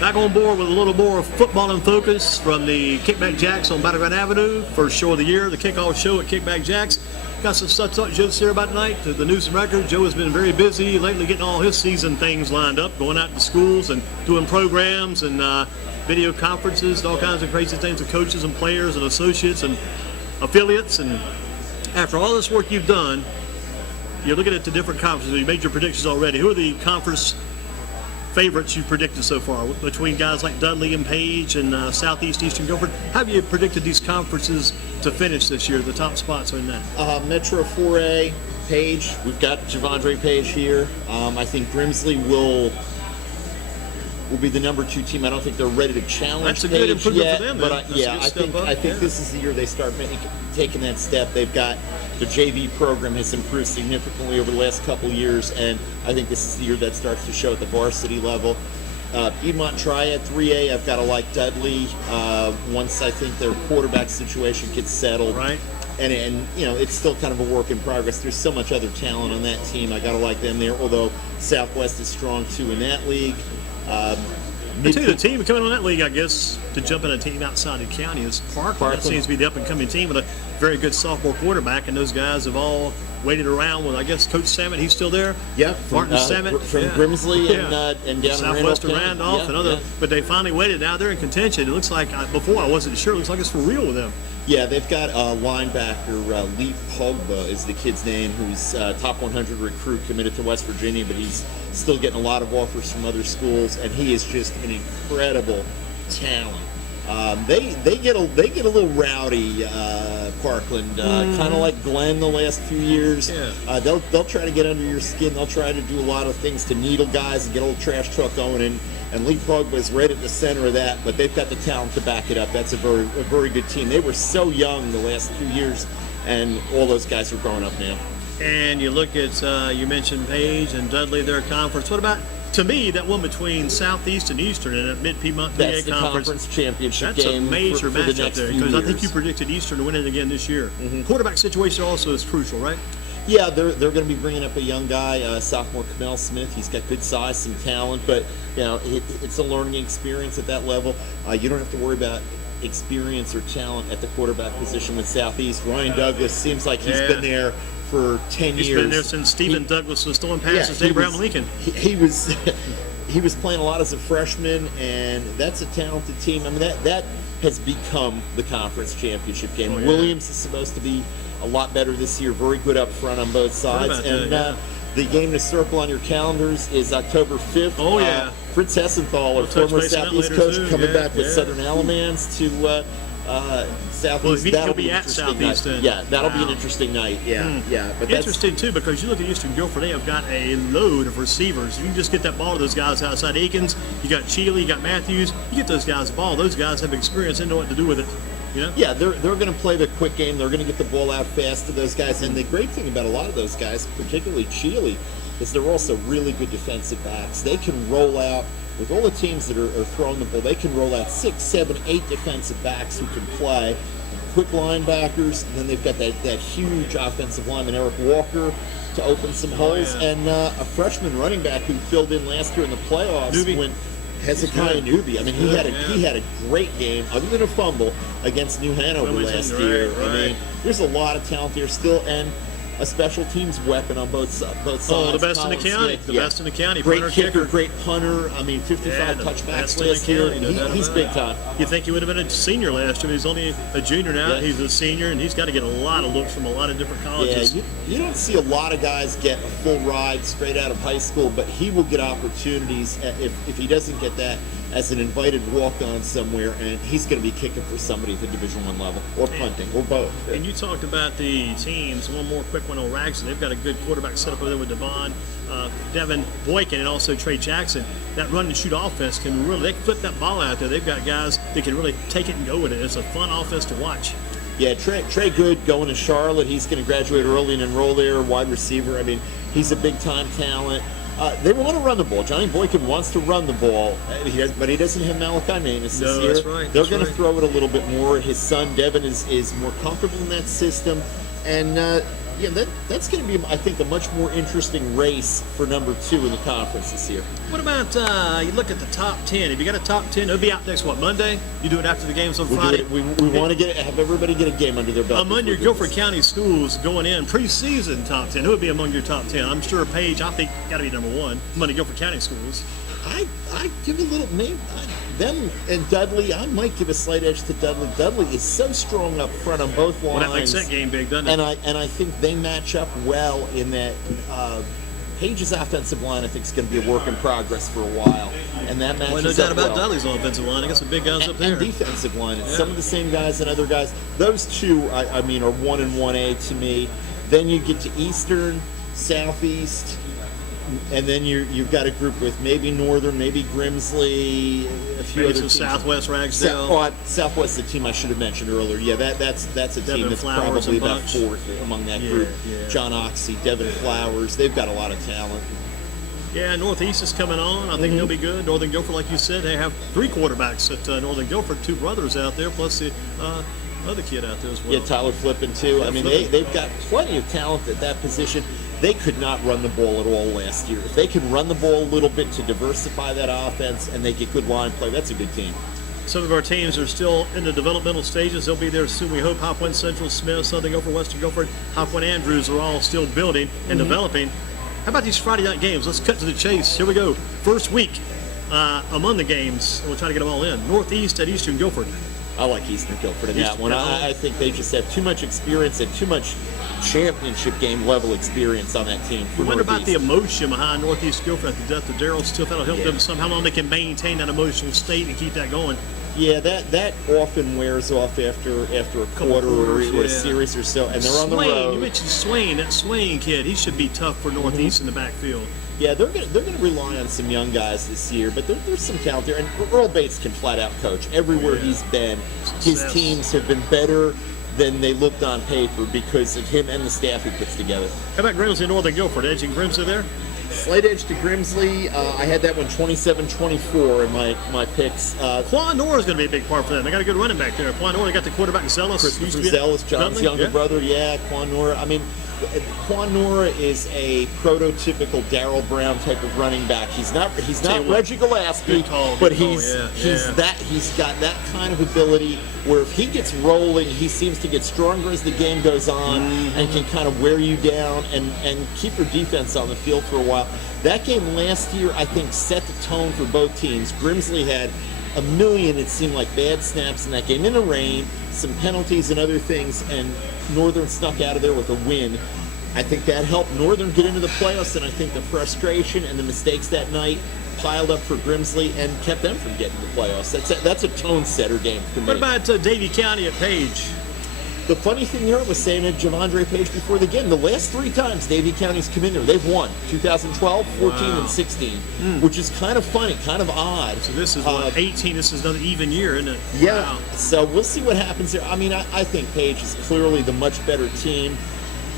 Back on board with a little more football in focus from the Kickback Jacks on Battleground Avenue. First show of the year, the kickoff show at Kickback Jacks. Got some stuff to talk to Joe Sirera about tonight. The News Record. Joe has been very busy lately getting all his season things lined up, going out to schools and doing programs and video conferences and all kinds of crazy things with coaches and players and associates and affiliates. And after all this work you've done, you're looking at the different conferences. You made your predictions already. Who are the conference favorites you predicted so far between guys like Dudley and Page and Southeast Eastern Guilford? How have you predicted these conferences to finish this year? The top spots are in that. Metro 4A, Page. We've got Javondre Page here. I think Grimsley will be the number 2 team. I don't think they're ready to challenge That's a Page good improvement yet, for them. but I think Yeah. this is the year they start taking that step. They've got the JV program has improved significantly over the last couple years, and I think this is the year that starts to show at the varsity level. Piedmont Triad 3A, I've got to like Dudley once I think their quarterback situation gets settled. Right. And you know, it's still kind of a work in progress. There's so much other talent on that team. I got to like them there, although Southwest is strong too in that league. I tell you, the team coming on that league, I guess, to jump in a team outside the county is Parkland. That seems to be the up-and-coming team with a very good sophomore quarterback, and those guys have all waited around with, I guess, Coach Samet. He's still there. Yep, Martin Samet from Grimsley and down Southwestern in Randolph and other. But they finally waited. Now they're in contention. It looks like before I wasn't sure. It looks like it's for real with them. Yeah, they've got a linebacker, Lee Pogba is the kid's name, who's top 100 recruit committed to West Virginia, but he's still getting a lot of offers from other schools, and he is just an incredible talent. They get a little rowdy, Parkland, kind of like Glenn the last few years. Yeah. They'll try to get under your skin. They'll try to do a lot of things to needle guys and get a little trash truck going. And Lee Pogba is right at the center of that, but they've got the talent to back it up. That's a very good team. They were so young the last few years, and all those guys are growing up now. And you look at, you mentioned Page and Dudley, their conference. What about, to me, that one between Southeast and Eastern in that Mid-Piedmont 3A That's the conference? conference championship That's game a major for the matchup next there, few because I think years. you predicted Eastern to win it again this year. Mm-hmm. Quarterback situation also is crucial, right? Yeah, they're going to be bringing up a young guy, sophomore Kamel Smith. He's got good size, some talent, but you know it's a learning experience at that level. You don't have to worry about experience or talent at the quarterback position with Southeast. Ryan Douglas seems like he's been there for 10 years. He's been there since Stephen Douglas was throwing passes to Abraham Lincoln. He was he was playing a lot as a freshman, and that's a talented team. I mean, that has become the conference championship game. Oh, yeah. Williams is supposed to be a lot better this year, very good up front on both sides. And the game to circle on your calendars is October 5th. Oh, yeah. Fritz Hessenthal, our former Southeast coach, coming back with Southern Alamance to Southeast. Well, he'll be at Southeast then. Yeah, that'll be an interesting night. Yeah. But interesting, too, because you look at Eastern Guilford, they have got a load of receivers. You can just get that ball to those guys outside Aikens. You got Cheeley, you got Matthews. You get those guys the ball. Those guys have experience and know what to do with it. You know? Yeah, they're going to play the quick game. They're going to get the ball out fast to those guys. And the great thing about a lot of those guys, particularly Cheeley, is they're also really good defensive backs. They can roll out, with all the teams that are throwing the ball, they can roll out 6, 7, 8 defensive backs who can play. Quick linebackers, and then they've got that huge offensive lineman, Eric Walker, to open some holes. And a freshman running back who filled in last year in the playoffs when Hezekiah Newby. I mean, he had a great game, other than a fumble, against New Hanover last year. Right. I mean, there's a lot of talent there still, and a special teams weapon on both sides. Oh, the best in the county. The best in the county. Great punter, kicker, great punter. I mean, 55 touchbacks last year. He's big time. You think he would have been a senior last year? He's only a junior now. Yeah. He's a senior, and he's got to get a lot of looks from a lot of different colleges. Yeah, you don't see a lot of guys get a full ride straight out of high school, but he will get opportunities if he doesn't get that as an invited walk-on somewhere, and he's going to be kicking for somebody at the Division I level, or punting, or both. And you talked about the teams. One more quick one on Ragson. They've got a good quarterback set up over there with Devon, Devin Boykin, and also Trey Jackson. That run and shoot offense can really, they can flip that ball out there. They've got guys that can really take it and go with it. It's a fun offense to watch. Yeah, Trey Good going to Charlotte. He's going to graduate early and enroll there, wide receiver. I mean, he's a big-time talent. They want to run the ball. Johnny Boykin wants to run the ball, but he doesn't have Malachi Manus this year. That's right. They're going to throw it a little bit more. His son, Devin, is more comfortable in that system. And Yeah, that's going to be, I think, a much more interesting race for number 2 in the conference this year. What about you look at the top 10? If you got a top 10, it'll be out next Monday. You do it after the games on Friday. We want to have everybody get a game under their belt. Among your Guilford County schools going in preseason top 10, who would be among your top 10? I'm sure Page, I think, got to be number 1 among the Guilford County schools. I give a little name. Them and Dudley, I might give a slight edge to Dudley. Dudley is so strong up front on both lines. Well, that makes that game big, doesn't it? And I think they match up well in that Page's offensive line, I think, is going to be a work in progress for a while. And that matches up no doubt about well. Dudley's offensive line. I got some big guys up there. And defensive line. It's Yeah. some of the same guys and other guys. Those two, I mean, are 1 and 1A to me. Then you get to Eastern, Southeast, and then you've got a group with maybe Northern, maybe Grimsley, a few Maybe other some teams. Southwest Ragsdale. Southwest, the team I should have mentioned earlier. Yeah, that's a Devin team that's Flowers probably and about bunch. 4th among that Yeah, group. yeah. John Oxy, Devin Flowers, they've got a lot of talent. Yeah, Northeast is coming on. I think they'll be good. Northern Guilford, like you said, they have 3 quarterbacks at Northern Guilford, 2 brothers out there, plus the other kid out there as well. Yeah, Tyler Flippin too. I mean, they've got plenty of talent at that position. They could not run the ball at all last year. If they can run the ball a little bit to diversify that offense and they get good line play, that's a good team. Some of our teams are still in the developmental stages. They'll be there soon, we hope. Hop Point Central, Smith, Southern Guilford, Western Guilford, Hop Point Andrews are all still building and developing. How about these Friday night games? Let's cut to the chase. Here we go. First week among the games, and we'll try to get them all in. Northeast at Eastern Guilford. I like Eastern Guilford in that Eastern one. Guilford. I think they just have too much experience and too much championship game level experience on that team. We wonder about the emotion behind Northeast Guilford after the death of Daryl Stiff. That'll help them somehow. How long they can maintain that emotional state and keep that going. Yeah, that often wears off after a quarter or a series or so, and they're on the road. You mentioned Swain, that Swain kid. He should be tough for Northeast in the backfield. Yeah, they're gonna rely on some young guys this year, but there's some talent there. And Earl Bates can flat out coach. Everywhere he's been, his teams have been better than they looked on paper because of him and the staff he puts together. How about Grimsley, Northern Guilford? Edging Grimsley there? Slight edge to Grimsley. I had that one 27-24 in my picks. Quan Nora is going to be a big part for them. They got a good running back there. Quan Nora, they got the quarterback Zealous. Christopher Zealous, John's younger brother. Yeah, Quan Nora. I mean, Quan Nora is a prototypical Darryl Brown type of running back. He's not Reggie Gillespie, but he's got that kind of ability where if he gets rolling, he seems to get stronger as the game goes on and can kind of wear you down and keep your defense on the field for a while. That game last year, I think, set the tone for both teams. Grimsley had a million, it seemed like, bad snaps in that game in the rain, some penalties and other things, and Northern snuck out of there with a win. I think that helped Northern get into the playoffs, and I think the frustration and the mistakes that night piled up for Grimsley and kept them from getting to the playoffs. That's a tone setter game for me. What about Davie County at Page? The funny thing here, I was saying to Javondre Page before the game, the last 3 times Davie County's come in there, they've won. 2012, 14, and 16, which is kind of funny, kind of odd. So this is 18. This is another even year, isn't it? Yeah. Wow. So we'll see what happens there. I mean, I think Page is clearly the much better team.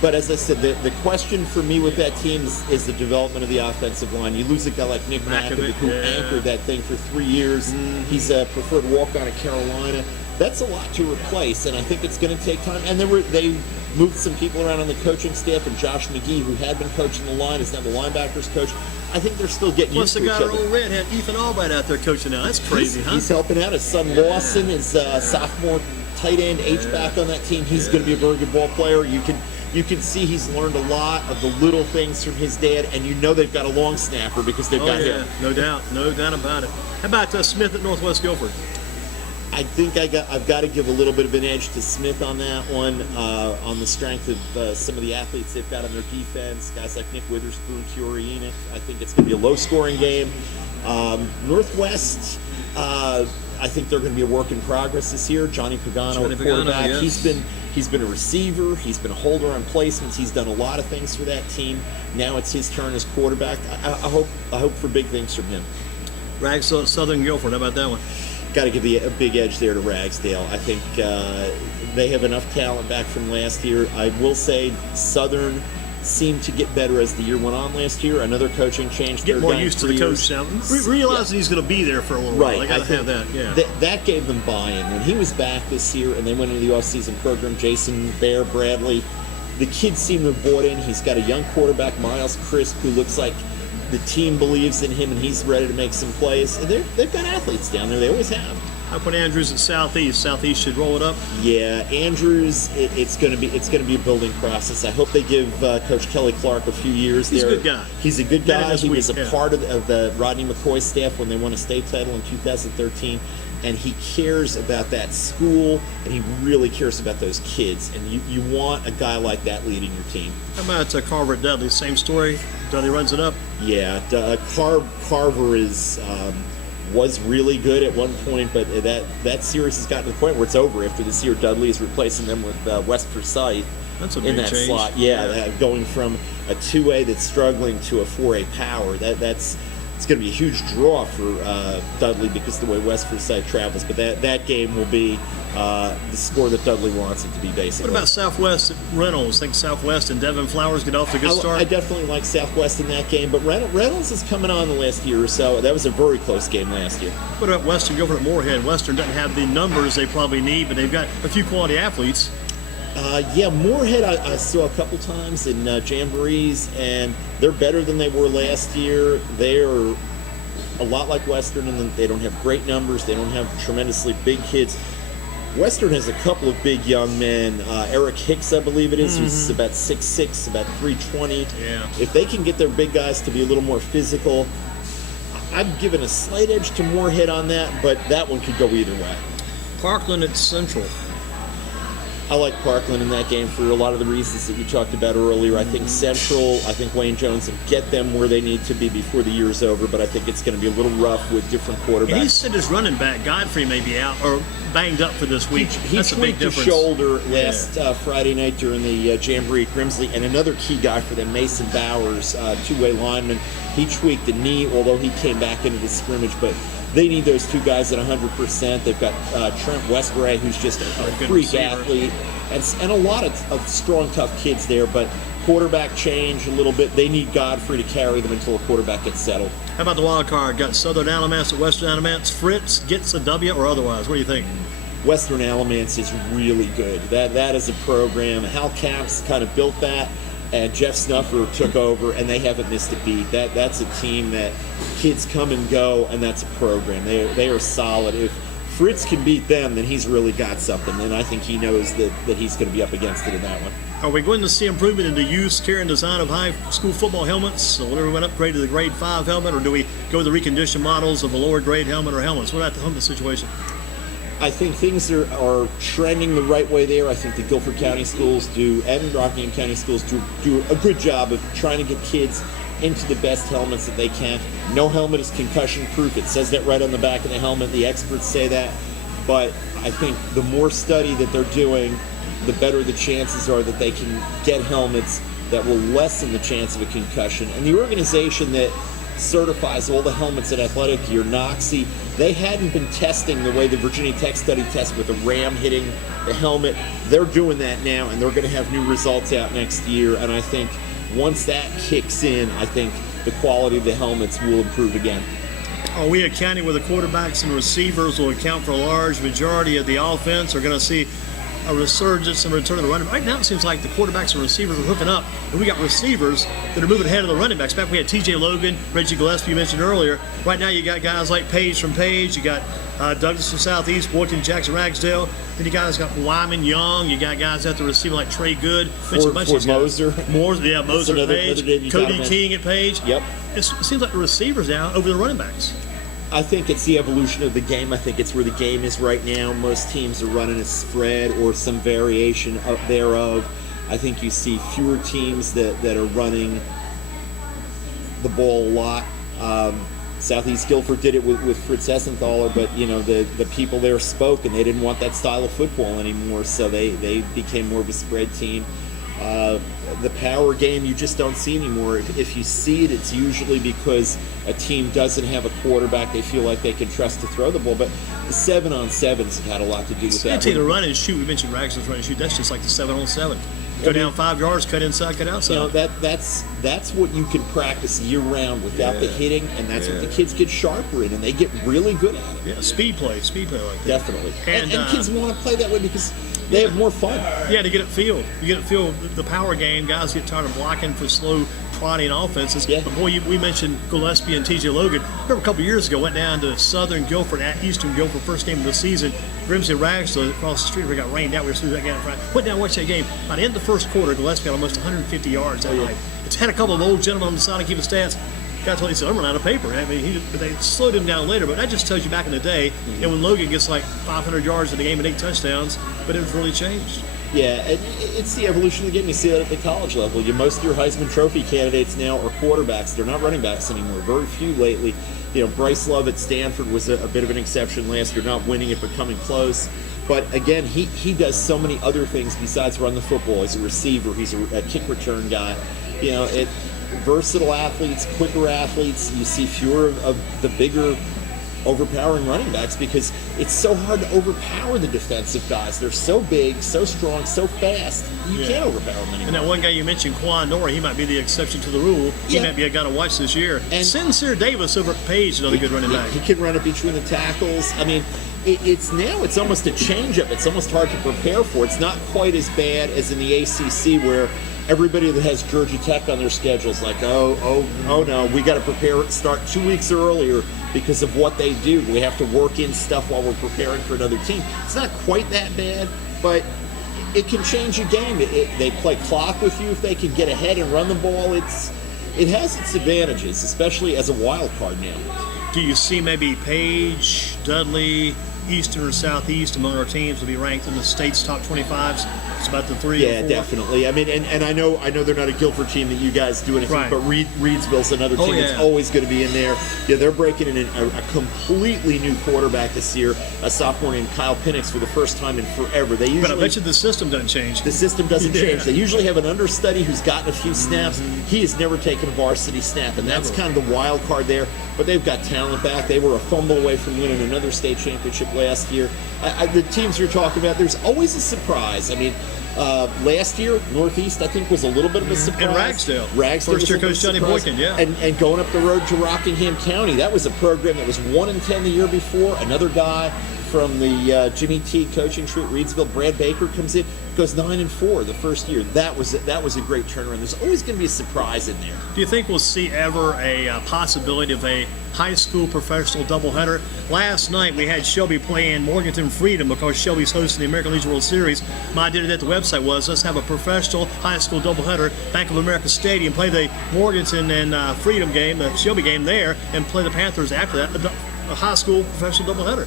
But as I said, the question for me with that team is the development of the offensive line. You lose a guy like Nick Makovic, who anchored that thing for 3 years. He's a preferred walk-on at Carolina. That's a lot to replace, and I think it's going to take time. And they moved some people around on the coaching staff, and Josh McGee, who had been coaching the line, is now the linebackers coach. I think they're still getting used to each other. Plus, the guy old Redhead, Ethan Albright, out there coaching now. That's crazy, huh? He's helping out. His son Lawson is sophomore tight end, H-back on that team. He's going to be a very good ball player. You can see he's learned a lot of the little things from his dad, and you know they've got a long snapper because they've got him. No doubt about it. How about Smith at Northwest Guilford? I think I've got to give a little bit of an edge to Smith on that one, on the strength of some of the athletes they've got on their defense, guys like Nick Witherspoon, Kiori Enoch. I think it's going to be a low-scoring game. Northwest, I think they're going to be a work in progress this year. Johnny Pagano, quarterback. Yes. He's been a receiver. He's been a holder on placements. He's done a lot of things for that team. Now it's his turn as quarterback. I hope for big things from him. Ragsdale, Southern Guilford. How about that one? Got to give a big edge there to Ragsdale. I think they have enough talent back from last year. I will say Southern seemed to get better as the year went on last year. Another coaching change. Get more used to the coach now. Realizing he's going to be there for a little while. They got to have that. Yeah. That gave them buy-in. When he was back this year and they went into the off-season program, Jason Bear, Bradley, the kids seem to have bought in. He's got a young quarterback, Miles Crisp, who looks like the team believes in him, and he's ready to make some plays. And they've got athletes down there. They always have. I put Andrews at Southeast. Southeast should roll it up. Yeah, Andrews. It's going to be a building process. I hope they give Coach Kelly Clark a few years He's there. a good guy. He's a good guy. He was a yeah. part of the Rodney McCoy staff when they won a state title in 2013. And he cares about that school, and he really cares about those kids. And you want a guy like that leading your team. How about Carver at Dudley? Same story. Dudley runs it up. Yeah, Carver was really good at one point, but that series has gotten to the point where it's over after this year. Dudley is replacing them with West Forsyth. That's a big in that change. slot. Yeah, going from a 2A that's struggling to a 4A power. It's going to be a huge draw for Dudley because of the way West Forsyth travels. But that game will be the score that Dudley wants it to be, basically. What about Southwest at Reynolds? Think Southwest and Devin Flowers get off to a good start? I definitely like Southwest in that game, but Reynolds is coming on the last year or so. That was a very close game last year. What about Western Guilford at Moorhead? Western doesn't have the numbers they probably need, but they've got a few quality athletes. Yeah, Moorhead I saw a couple times in jamborees, and they're better than they were last year. They're a lot like Western, and they don't have great numbers. They don't have tremendously big kids. Western has a couple of big young men. Eric Hicks, I believe it is, who's about 6'6", about 320. Yeah. If they can get their big guys to be a little more physical, I've given a slight edge to Moorhead on that, but that one could go either way. Parkland at Central. I like Parkland in that game for a lot of the reasons that you talked about earlier. I think Central, I think Wayne Jones will get them where they need to be before the year's over, but I think it's going to be a little rough with different quarterbacks. And he said his running back, Godfrey, may be out or banged up for this week. He That's a big tweaked his difference. shoulder last Friday night during the Jamboree at Grimsley, and another key guy for them, Mason Bowers, two-way lineman. He tweaked the knee, although he came back into the scrimmage, but they need those two guys at 100%. They've got Trent Westbray, who's just a freak receiver. athlete, and a lot of strong, tough kids there, but quarterback change a little bit. They need Godfrey to carry them until a quarterback gets settled. How about the wild card? Got Southern Alamance at Western Alamance. Fritz gets a W or otherwise. What do you think? Western Alamance is really good. That is a program. Hal Capps kind of built that, and Jeff Snuffer took over, and they haven't missed a beat. That's a team that kids come and go, and that's a program. They are solid. If Fritz can beat them, then he's really got something, and I think he knows that he's going to be up against it in that one. Are we going to see improvement in the use, care, and design of high school football helmets? So will everyone upgrade to the grade 5 helmet, or do we go with the reconditioned models of a lower grade helmet or helmets? What about the helmet situation? I think things are trending the right way there. I think the Guilford County schools and Rockingham County schools do a good job of trying to get kids into the best helmets that they can. No helmet is concussion proof. It says that right on the back of the helmet. The experts say that. But I think the more study that they're doing, the better the chances are that they can get helmets that will lessen the chance of a concussion. And the organization that certifies all the helmets at athletic gear, Noxie, they hadn't been testing the way the Virginia Tech study tested with the ram hitting the helmet. They're doing that now, and they're going to have new results out next year. And I think once that kicks in, I think the quality of the helmets will improve again. Are we a county where the quarterbacks and receivers will account for a large majority of the offense? Are going to see a resurgence and return of the running back? Right now it seems like the quarterbacks and receivers are hooking up, and we got receivers that are moving ahead of the running backs. Back we had TJ Logan, Reggie Gillespie you mentioned earlier. Right now you got guys like Page from Page, you got Douglas from Southeast, Boykin, Jackson, Ragsdale. Then you guys got Wyman, Young. You got guys out there receiving like Trey Good. Ford Moser. Moser at Page. Cody King at Page. Yep. It seems like the receivers now over the running backs. I think it's the evolution of the game. I think it's where the game is right now. Most teams are running a spread or some variation thereof. I think you see fewer teams that are running the ball a lot. Southeast Guilford did it with Fritz Essenthaler, but the people there spoke, and they didn't want that style of football anymore, so they became more of a spread team. The power game you just don't see anymore. If you see it, it's usually because a team doesn't have a quarterback they feel like they can trust to throw the ball. But the 7-on-7s have had a lot to do with that. It's either run and shoot. We mentioned Ragsdale's run and shoot. That's just like the 7-on-7. Go down 5 yards, cut inside, cut outside. That's what you can practice year round without the hitting, and that's what the kids get sharper in, and they get really good at it. Yeah, speed play like that. Definitely. And kids want to play that way because They have more fun. Yeah, to get it field. You get it field. The power game, guys get tired of blocking for slow, trotting offenses. Yeah. But boy, we mentioned Gillespie and T.J. Logan. I remember a couple of years ago, went down to Southern Guilford at Eastern Guilford, first game of the season. Grimsley Ragsdale across the street, we got rained out. We were through that game. Went down and watched that game. By the end of the first quarter, Gillespie had almost 150 yards that night. It's had a couple of old gentlemen on the side to keep the stats. Got told, he said, I'm running out of paper. I mean, but they slowed him down later. But that just tells you back in the day, and when Logan gets like 500 yards in the game and 8 touchdowns, but it's really changed. Yeah, and it's the evolution of the game. You see that at the college level. Most of your Heisman Trophy candidates now are quarterbacks. They're not running backs anymore. Very few lately. Bryce Love at Stanford was a bit of an exception last year, not winning it but coming close. But again, he does so many other things besides run the football. He's a receiver. He's a kick return guy. Versatile athletes, quicker athletes. You see fewer of the bigger, overpowering running backs because it's so hard to overpower the defensive guys. They're so big, so strong, so fast. You can't overpower them anymore. And that one guy you mentioned, Quan Nora, he might be the exception to the rule. He might be a guy to watch this year. And Sincere Davis over at Page, another good running back. He can run it between the tackles. I mean, it's almost a change-up. It's almost hard to prepare for. It's not quite as bad as in the ACC where everybody that has Georgia Tech on their schedule is like, oh no, we got to prepare, start 2 weeks earlier because of what they do. We have to work in stuff while we're preparing for another team. It's not quite that bad, but it can change a game. They play clock with you if they can get ahead and run the ball. It has its advantages, especially as a wild card now. Do you see maybe Page, Dudley, Eastern or Southeast among our teams will be ranked in the state's top 25s? It's about the 3 or 4. Definitely. I mean, and I know they're not a Guilford team that you guys do anything, but Reedsville's another team that's always going to be in there. Yeah, they're breaking in a completely new quarterback this year, a sophomore named Kyle Penix for the first time in forever. But I bet you the system doesn't change. The system doesn't change. They usually have an understudy who's gotten a few snaps. He has never taken a varsity snap, and that's kind of the wild card there. But they've got talent back. They were a fumble away from winning another state championship last year. The teams you're talking about, there's always a surprise. I mean, last year, Northeast, I think, was a little bit of a surprise. And Ragsdale. First year coach Johnny Boykin, And going up the road to Rockingham County, that was a program that was 1-10 the year before. Another guy from the Jimmy T coaching tree at Reedsville, Brad Baker, comes in, goes 9-4 the first year. That was a great turnaround. There's always going to be a surprise in there. Do you think we'll see ever a possibility of a high school professional doubleheader? Last night we had Shelby playing Morganton Freedom because Shelby's hosting the American Legion World Series. My idea at the website was let's have a professional high school doubleheader, Bank of America Stadium, play the Morganton and Freedom game, the Shelby game there, and play the Panthers after that, a high school professional doubleheader.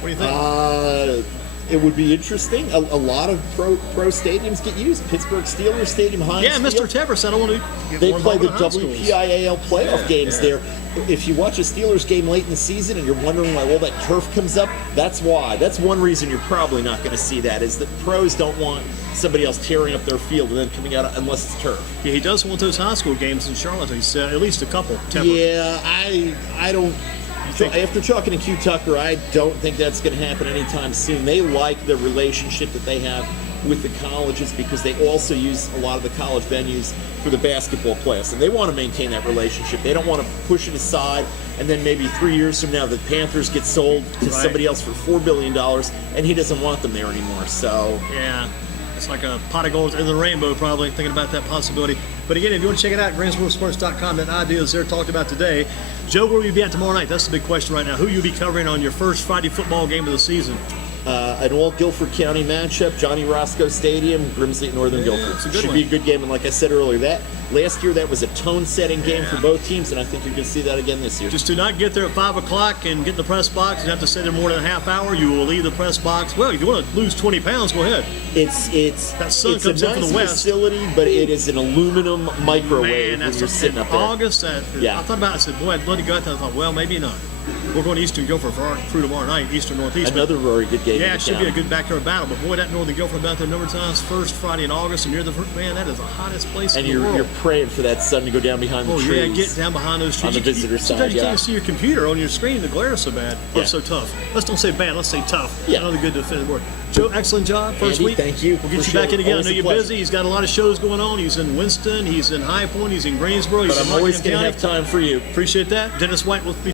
What do you think? It would be interesting. A lot of pro stadiums get used. Pittsburgh Steelers Stadium, Heinz Mr. Field. Tepper said I want to get They more play the involved in high schools. WPIAL playoff games there. If you watch a Steelers game late in the season and you're wondering why all that turf comes up, that's why. That's one reason you're probably not going to see that, is that pros don't want somebody else tearing up their field and then coming out unless it's turf. Yeah, he does want those high school games in Charlotte. He said at least a couple. Tepper. Yeah, I don't. After talking to Q Tucker, I don't think that's going to happen anytime soon. They like the relationship that they have with the colleges because they also use a lot of the college venues for the basketball playoffs, and they want to maintain that relationship. They don't want to push it aside, and then maybe 3 years from now the Panthers get sold to somebody else for $4 billion, and he doesn't want them there anymore. So yeah. It's like a pot of gold in the rainbow, probably, thinking about that possibility. But again, if you want to check it out, GreensboroSports.com, that idea is there talked about today. Joe, where will you be at tomorrow night? That's the big question right now. Who you'll be covering on your first Friday football game of the season? An all Guilford County matchup, Johnny Roscoe Stadium, Grimsley at Northern Guilford. Should be a good game, and like I said earlier, last year that was a tone-setting game for both teams, and I think you're going to see that again this year. Just do not get there at 5 o'clock and get in the press box. You have to stay there more than a half hour. You will leave the press box. Well, if you want to lose 20 pounds, go ahead. It's that sun comes a in from nice the west. Facility, but it is an aluminum microwave. Man, that's you're sitting up there. August. I thought about it. I said, boy, I'd love to go out there. I thought, well, maybe not. We're going to Eastern Guilford for our crew tomorrow night, Eastern Northeast. Another very good game. Yeah, it should be a good backyard battle. But boy, that Northern Guilford about there a number of times. First Friday in August, and you're that is the hottest place in the world. And you're praying for that sun to go down behind the trees. Oh yeah, get down behind those trees. On the visitor side, sometimes you can't see your computer on your screen. The glare is so bad. Or so tough. Let's don't say bad. Let's say tough. Yeah. Another good defensive word. Joe, excellent job. First Andy, week. thank you. We'll get you back in again. I know you're busy. He's got a lot of shows going on. He's in Winston. He's in High Point. He's in Greensboro. But I'm always going to have time for you. Appreciate that. Dennis White will be